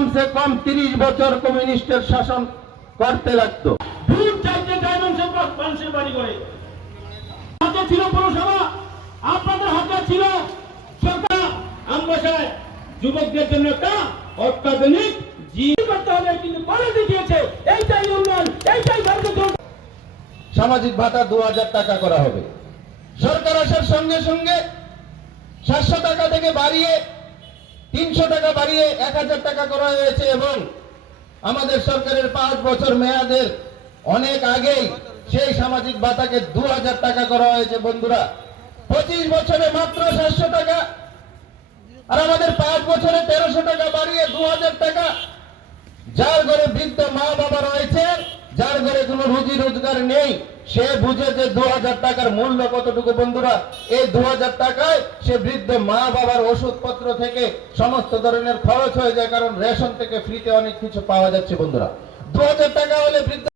কমসে কম 30 বছর কমিউনিস্টের শাসন করতে লাগতো। ভোট চাইতে যায় মানুষের বাড়ি করে। হাতে ছিল পৌরসভা, আপনাদের হাতে ছিল সরকার। আমবাসায় যুবকদের জন্য একটা অত্যাধুনিক জীবন করতে হবে, কিন্তু করে দেখিয়েছে। এইটাই উন্নয়ন, এইটাই ভারতীয় সামাজিক ভাতা 2000 টাকা করা হবে। সরকার আসার সঙ্গে সঙ্গে 700 টাকা থেকে বাড়িয়ে 300 টাকা বাড়িয়ে 1000 টাকা করা হয়েছে এবং আমাদের সরকারের 5 বছর মেয়াদের অনেক আগেই সেই সামাজিক ভাতাকে 2000 টাকা করা হয়েছে। বন্ধুরা, 25 বছরে মাত্র 700 টাকা, আর আমাদের 5 বছরে 1300 টাকা বাড়িয়ে 2000 টাকা। যার ঘরে বৃদ্ধ মা বাবা রয়েছে, যার ঘরে কোনো রুজি রোজগার নেই, সে বুঝে যে 2000 টাকার মূল্য কতটুকু। বন্ধুরা, এই 2000 টাকায় সে বৃদ্ধ মা বাবার ওষুধপত্র থেকে সমস্ত ধরনের খরচ হয়ে যায়, কারণ রেশন থেকে ফ্রিতে অনেক কিছু পাওয়া যাচ্ছে। বন্ধুরা, 2000 টাকা হলে বৃদ্ধ